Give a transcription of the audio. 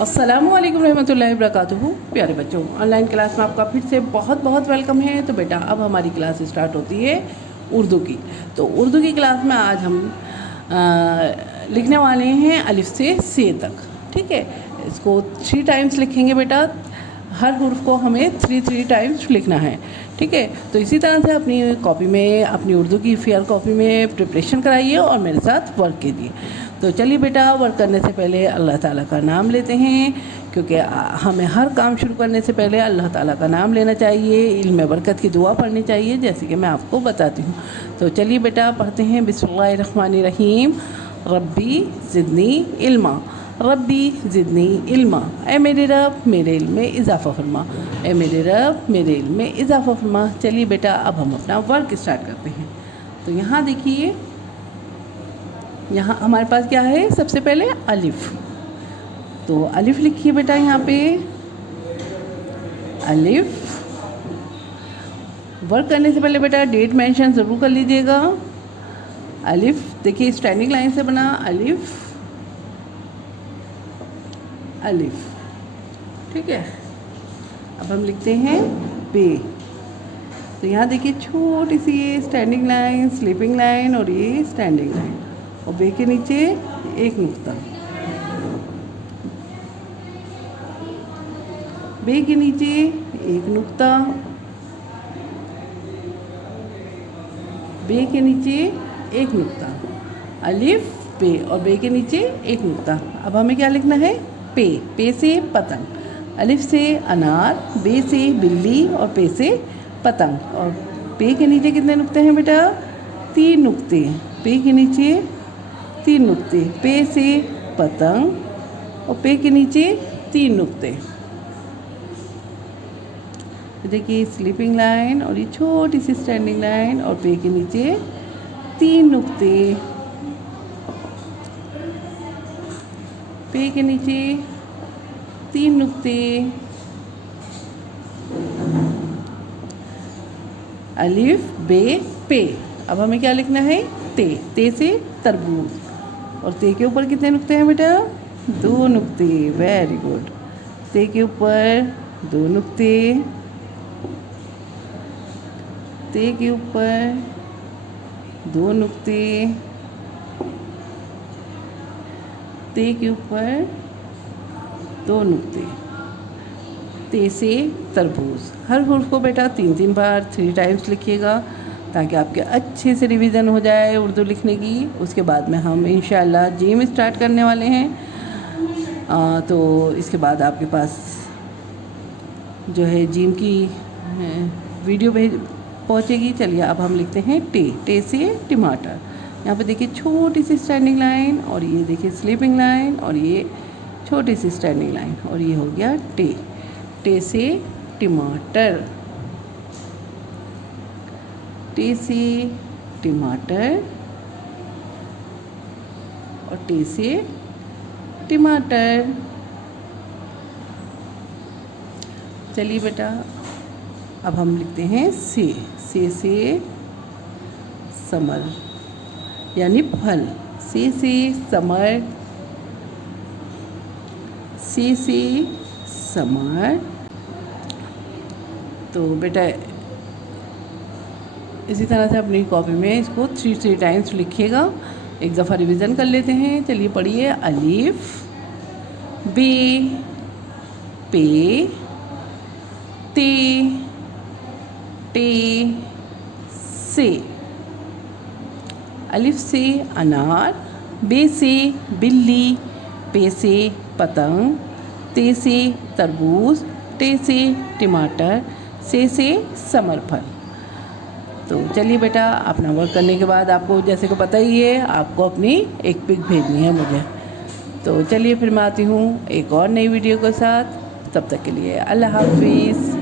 अस्सलामुअलैकुम रहमतुल्लाहि वबरकातुहू। प्यारे बच्चों, ऑनलाइन क्लास में आपका फिर से बहुत बहुत वेलकम है। तो बेटा अब हमारी क्लास स्टार्ट होती है उर्दू की। तो उर्दू की क्लास में आज हम लिखने वाले हैं अलिफ से तक। ठीक है, इसको 3 टाइम्स लिखेंगे बेटा। हर हुर्फ को हमें 3 टाइम्स लिखना है। ठीक है, तो इसी तरह से अपनी कॉपी में, अपनी उर्दू की फेयर कॉपी में प्रिपरेशन कराइए और मेरे साथ वर्क कीजिए। तो चलिए बेटा, वर्क करने से पहले अल्लाह ताला का नाम लेते हैं, क्योंकि हमें हर काम शुरू करने से पहले अल्लाह ताला का नाम लेना चाहिए, इल्म बरकत की दुआ पढ़नी चाहिए, जैसे कि मैं आपको बताती हूँ। तो चलिए बेटा पढ़ते हैं। बिस्मिल्लाहिर्रहमानिर्रहीम। रब्बी ज़िदनी इल्मा, रब्बी ज़िदनी इल्मा। ए मेरे रब, मेरे इल्म में इजाफ़ा फरमा। ए मेरे रब, मेरे इल्म में इजाफ़ा फरमा। चलिए बेटा अब हम अपना वर्क स्टार्ट करते हैं। तो यहाँ देखिए, यहाँ हमारे पास क्या है, सबसे पहले अलिफ। तो अलिफ लिखिए बेटा, यहाँ पे अलिफ। वर्क करने से पहले बेटा डेट मेंशन ज़रूर कर लीजिएगा। अलिफ देखिए स्टैंडिंग लाइन से बना, अलिफ अलिफ। ठीक है, अब हम लिखते हैं बे। तो यहाँ देखिए छोटी सी ये स्टैंडिंग लाइन, स्लीपिंग लाइन और ये स्टैंडिंग लाइन, और बे के नीचे एक नुक्ता, बे के नीचे एक नुक्ता, बे के नीचे एक नुक्ता, अलिफ बे और बे के नीचे एक नुक्ता। अब हमें क्या लिखना है, पे। पे से पतंग, अलिफ से अनार, बे से बिल्ली और पे से पतंग। और पे के नीचे कितने नुक्ते हैं बेटा, 3 नुक्ते। पे के नीचे 3 नुक्ते, पे से पतंग और पे के नीचे 3 नुक्ते। देखिए स्लीपिंग लाइन और ये छोटी सी स्टैंडिंग लाइन और पे के नीचे 3 नुक्ते, पे के नीचे 3 नुक्ते, अलिफ बे पे। अब हमें क्या लिखना है, ते। ते से तरबूज, और ते के ऊपर कितने नुक्ते हैं बेटा, 2 नुक्ते। Very good. ते के ऊपर 2 नुक्ते, ते के ऊपर 2 नुक्ते, ते के ऊपर 2 नुक्ते। ते से तरबूज। हर हुर्फ को बेटा 3 बार 3 टाइम्स लिखिएगा, ताकि आपके अच्छे से रिवीजन हो जाए उर्दू लिखने की। उसके बाद में हम इंशाल्लाह जीम स्टार्ट करने वाले हैं। तो इसके बाद आपके पास जो है जीम की वीडियो पहुंचेगी। चलिए अब हम लिखते हैं टे। टे से टमाटर। यहाँ पे देखिए छोटी सी स्टैंडिंग लाइन, और ये देखिए स्लीपिंग लाइन, और ये छोटी सी स्टैंडिंग लाइन, और ये हो गया टे। टे से टमाटर, टे से टमाटर और टे से टमाटर। चलिए बेटा अब हम लिखते हैं से। से समर यानी फल। से समर, से समर। तो बेटा इसी तरह से अपनी कॉपी में इसको 3 टाइम्स लिखिएगा। एक दफ़ा रिवीजन कर लेते हैं। चलिए पढ़िए, अलिफ बे पे ते टे से। अलिफ से अनार, बे से बिल्ली, पे से पतंग, ते से तरबूज, टे से टमाटर, से समर फल। तो चलिए बेटा अपना वर्क करने के बाद आपको जैसे को पता ही है, आपको अपनी एक पिक भेजनी है मुझे। तो चलिए फिर मैं आती हूँ एक और नई वीडियो के साथ। तब तक के लिए अल्लाह हाफिज़।